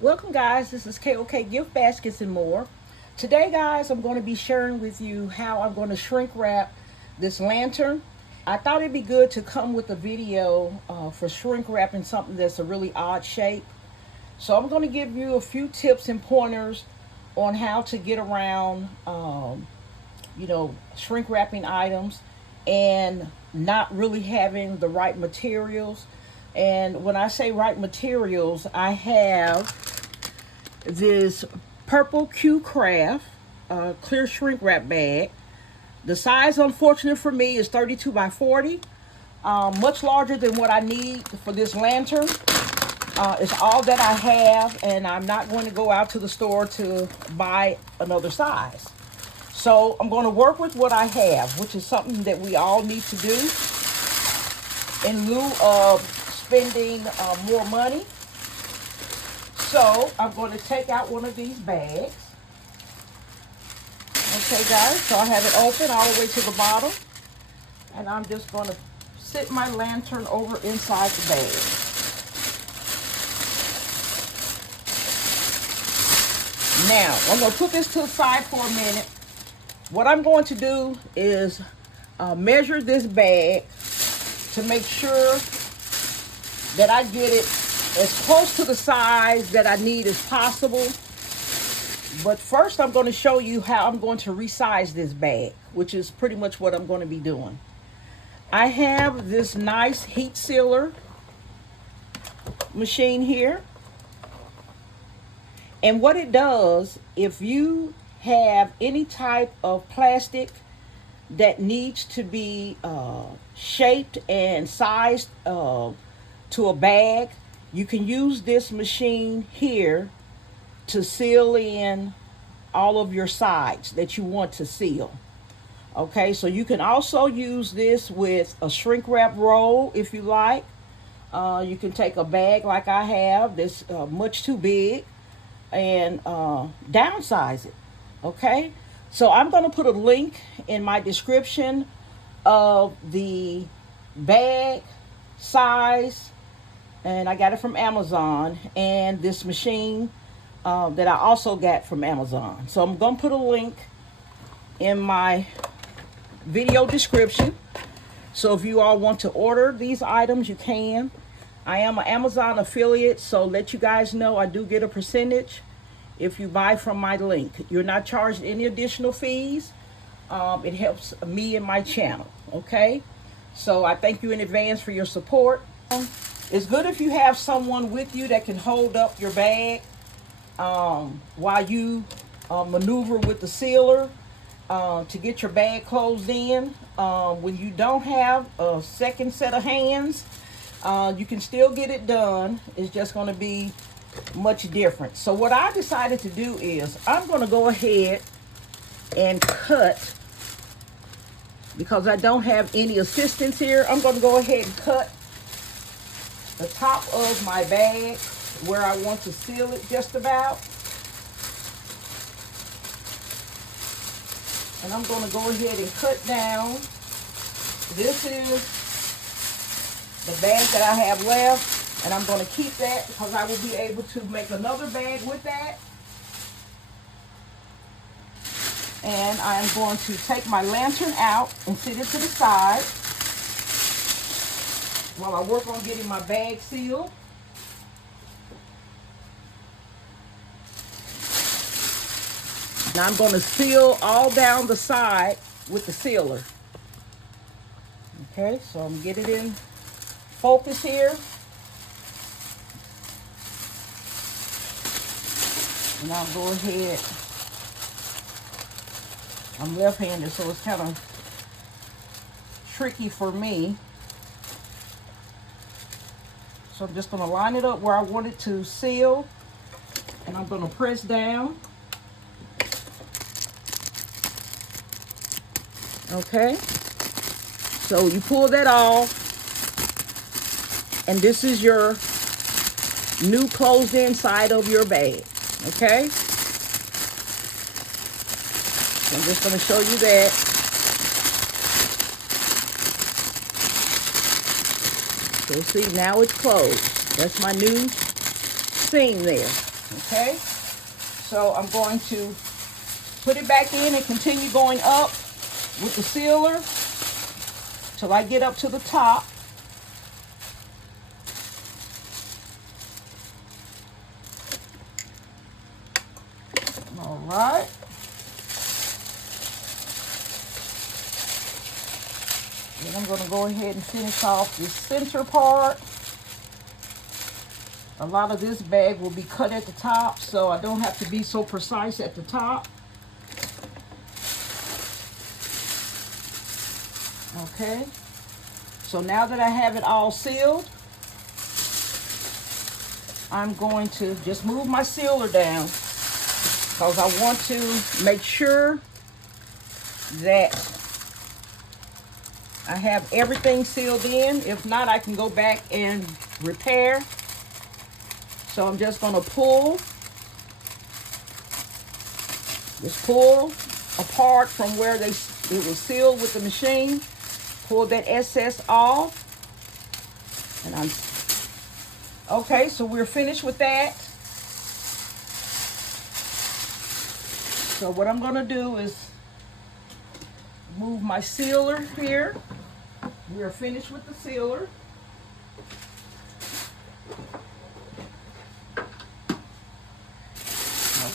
Welcome guys, this is KOK Gift Baskets and More. Today guys, I'm going to be sharing with you how I'm going to shrink wrap this lantern. I thought it'd be good to come with a video for shrink wrapping something that's a really odd shape. So I'm going to give you a few tips and pointers on how to get around, shrink wrapping items and not really having the right materials. And when I say right materials, I have this purple Q Craft clear shrink wrap bag. The size, unfortunate for me, is 32 by 40. Much larger than what I need for this lantern. It's all that I have, and I'm not going to go out to the store to buy another size. So I'm going to work with what I have, which is something that we all need to do in lieu of spending more money. So I'm going to take out one of these bags. Okay guys, so I have it open all the way to the bottom. And I'm just going to sit my lantern over inside the bag. Now, I'm going to put this to the side for a minute. What I'm going to do is measure this bag to make sure that I get it as close to the size that I need as possible. But first I'm going to show you how I'm going to resize this bag, which is pretty much what I'm going to be doing. I have this nice heat sealer machine here. And what it does, if you have any type of plastic that needs to be shaped and sized to a bag, you can use this machine here to seal in all of your sides that you want to seal. Okay, so you can also use this with a shrink wrap roll if you like. You can take a bag like I have that's much too big and downsize it. Okay, so I'm going to put a link in my description of the bag size, and I got it from Amazon, and this machine that I also got from Amazon. So I'm going to put a link in my video description. So if you all want to order these items, you can. I am an Amazon affiliate, so let you guys know I do get a percentage if you buy from my link. You're not charged any additional fees. It helps me and my channel, okay? So I thank you in advance for your support. It's good if you have someone with you that can hold up your bag while you maneuver with the sealer to get your bag closed in. When you don't have a second set of hands, you can still get it done. It's just going to be much different. So what I decided to do is I'm going to go ahead and cut, because I don't have any assistance here. I'm going to go ahead and cut the top of my bag where I want to seal it just about. And I'm going to go ahead and cut down. This is the bag that I have left, and I'm going to keep that because I will be able to make another bag with that. And I'm going to take my lantern out and sit it to the side while I work on getting my bag sealed. Now I'm going to seal all down the side with the sealer. Okay, so I'm getting it in focus here. And I'll go ahead. I'm left-handed, so it's kind of tricky for me. So I'm just going to line it up where I want it to seal. And I'm going to press down. Okay. So you pull that off. And this is your new closed in side of your bag. Okay. So I'm just going to show you that. So see, now it's closed. That's my new seam there. Okay, so I'm going to put it back in and continue going up with the sealer till I get up to the top. All right. Then I'm going to go ahead and finish off this center part. A lot of this bag will be cut at the top, so I don't have to be so precise at the top. Okay, so now that I have it all sealed, I'm going to just move my sealer down because I want to make sure that I have everything sealed in. If not, I can go back and repair. So I'm just going to just pull apart from where it was sealed with the machine. Pull that excess off. And okay, so we're finished with that. So what I'm going to do is move my sealer here. We're finished with the sealer.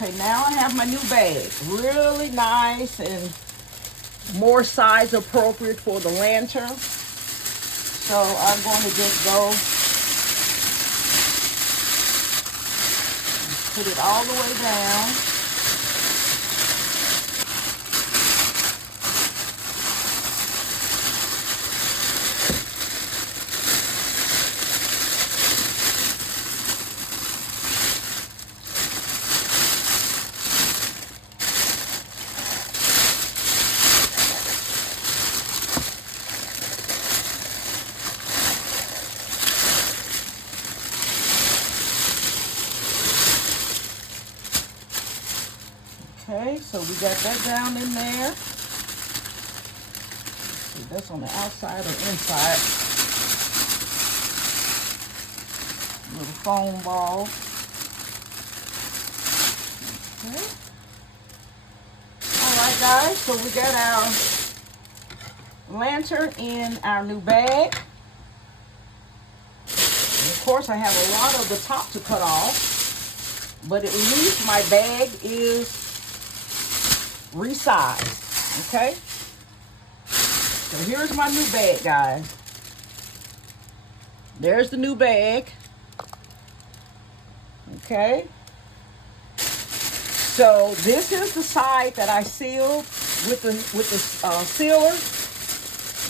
Okay, now I have my new bag. Really nice and more size appropriate for the lantern. So I'm going to just go put it all the way down. Okay, so we got that down in there. Let's see, that's on the outside or inside. Little foam ball. Okay. All right, guys, so we got our lantern in our new bag. And of course, I have a lot of the top to cut off, but at least my bag is resized. Okay, so here's my new bag, guys. There's the new bag. Okay, so this is the side that I sealed with the sealer.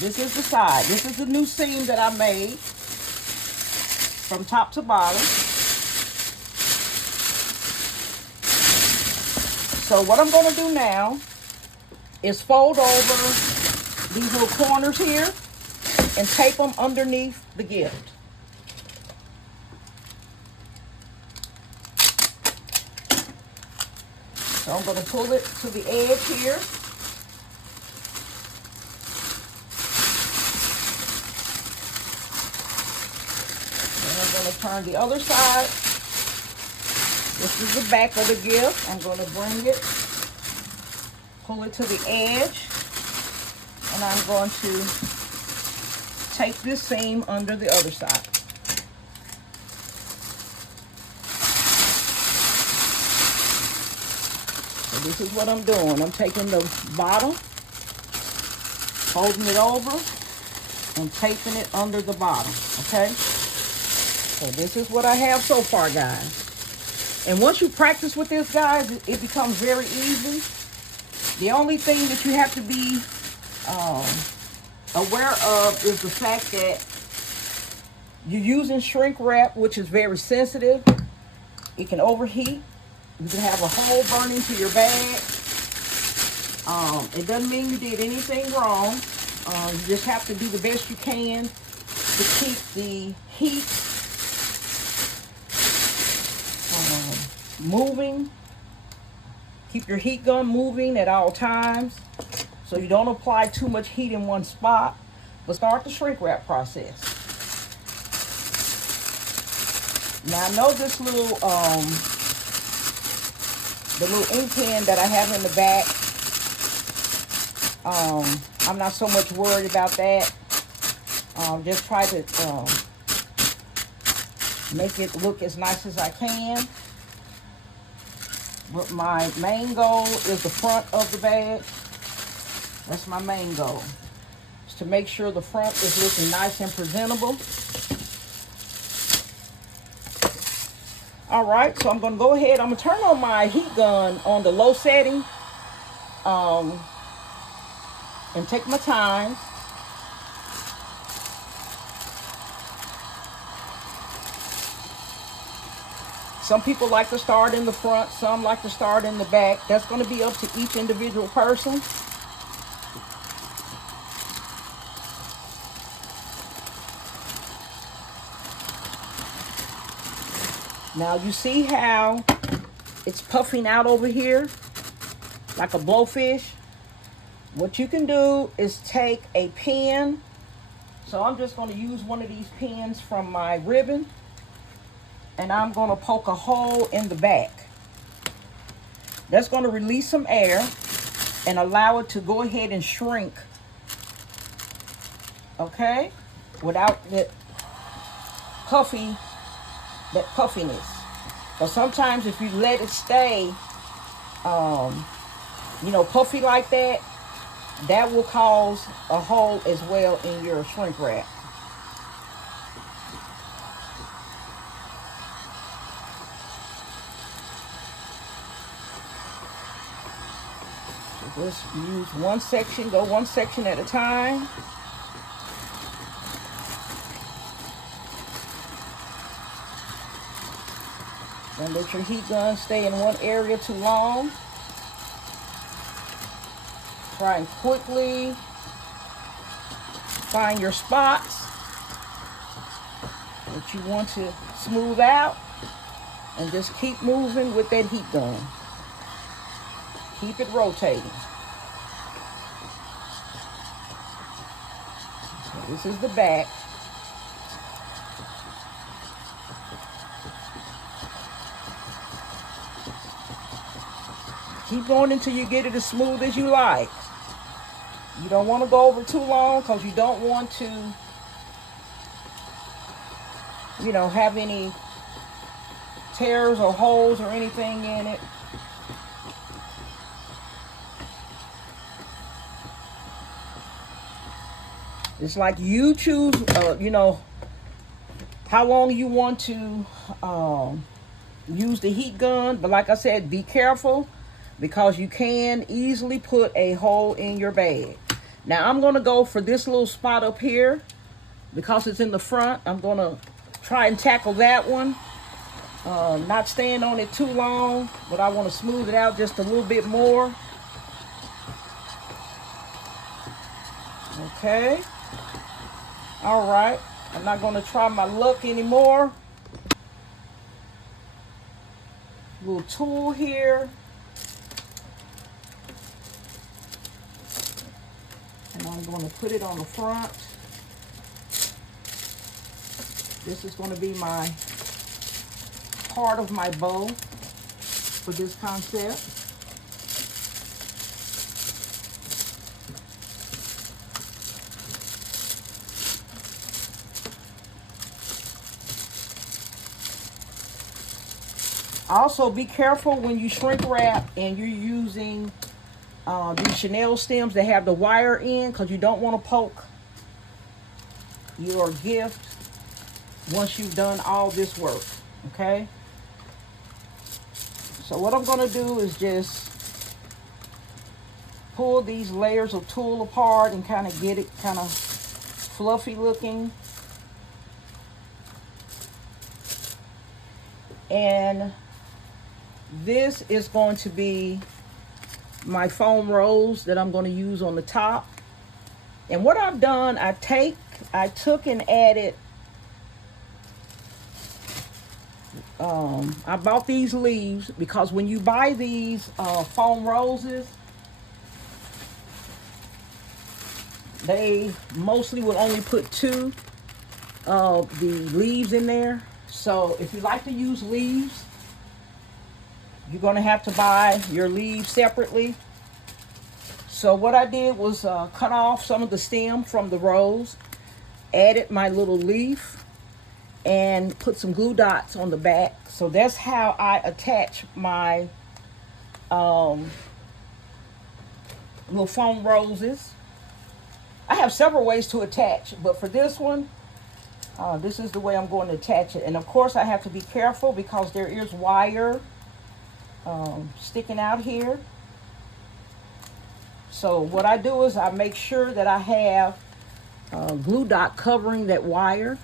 This is the side. This is the new seam that I made from top to bottom. So what I'm going to do now is fold over these little corners here and tape them underneath the gift. So I'm going to pull it to the edge here. And I'm going to turn the other side. This is the back of the gift. I'm going to bring it, pull it to the edge, and I'm going to take this seam under the other side. So this is what I'm doing. I'm taking the bottom, folding it over, and taping it under the bottom, okay? So this is what I have so far, guys. And once you practice with this, guys, it becomes very easy. The only thing that you have to be aware of is the fact that you're using shrink wrap, which is very sensitive. It can overheat. You can have a hole burning to your bag. It doesn't mean you did anything wrong. You just have to do the best you can to keep the heat moving. Keep your heat gun moving at all times so you don't apply too much heat in one spot. But start the shrink wrap process. Now I know this little the little ink pen that I have in the back, I'm not so much worried about that. Just try to make it look as nice as I can. But my main goal is the front of the bag. That's my main goal. Is to make sure the front is looking nice and presentable. All right, so I'm going to go ahead. I'm going to turn on my heat gun on the low setting. And take my time. Some people like to start in the front, some like to start in the back. That's going to be up to each individual person. Now you see how it's puffing out over here like a blowfish? What you can do is take a pen. So I'm just going to use one of these pens from my ribbon. And I'm going to poke a hole in the back. That's going to release some air and allow it to go ahead and shrink. Okay? Without that puffiness. But sometimes if you let it stay, puffy like that, that will cause a hole as well in your shrink wrap. Just use one section, go one section at a time. Don't let your heat gun stay in one area too long. Try and quickly find your spots that you want to smooth out, and just keep moving with that heat gun. Keep it rotating. So this is the back. Keep going until you get it as smooth as you like. You don't want to go over too long because you don't want to, have any tears or holes or anything in it. It's like you choose, how long you want to use the heat gun. But like I said, be careful because you can easily put a hole in your bag. Now I'm going to go for this little spot up here because it's in the front. I'm going to try and tackle that one. Not staying on it too long, but I want to smooth it out just a little bit more. Okay. All right. I'm not going to try my luck anymore. Little tool here. And I'm going to put it on the front. This is going to be my part of my bow for this concept. Also, be careful when you shrink wrap and you're using these Chanel stems that have the wire in, because you don't want to poke your gift once you've done all this work. Okay? So what I'm going to do is just pull these layers of tulle apart and kind of get it kind of fluffy looking. And this is going to be my foam rolls that I'm going to use on the top. And what I've done, I took and added, I bought these leaves because when you buy these foam roses, they mostly will only put 2 of the leaves in there. So if you like to use leaves, You're going to have to buy your leaves separately. So what I did was cut off some of the stem from the rose, added my little leaf, and put some glue dots on the back. So that's how I attach my little foam roses. I have several ways to attach, but for this one, this is the way I'm going to attach it. And of course I have to be careful because there is wire sticking out here. So what I do is I make sure that I have glue dot covering that wire.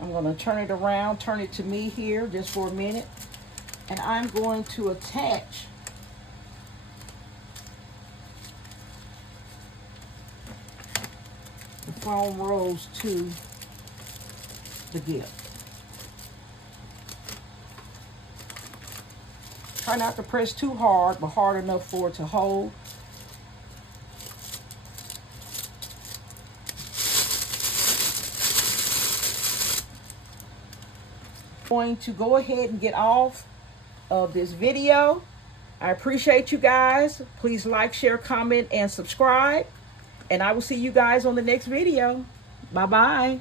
I'm going to turn it around, turn it to me here just for a minute. And I'm going to attach the foam rose to the gift. Try not to press too hard, but hard enough for it to hold. I'm going to go ahead and get off of this video. I appreciate you guys. Please like, share, comment, and subscribe. And I will see you guys on the next video. Bye-bye.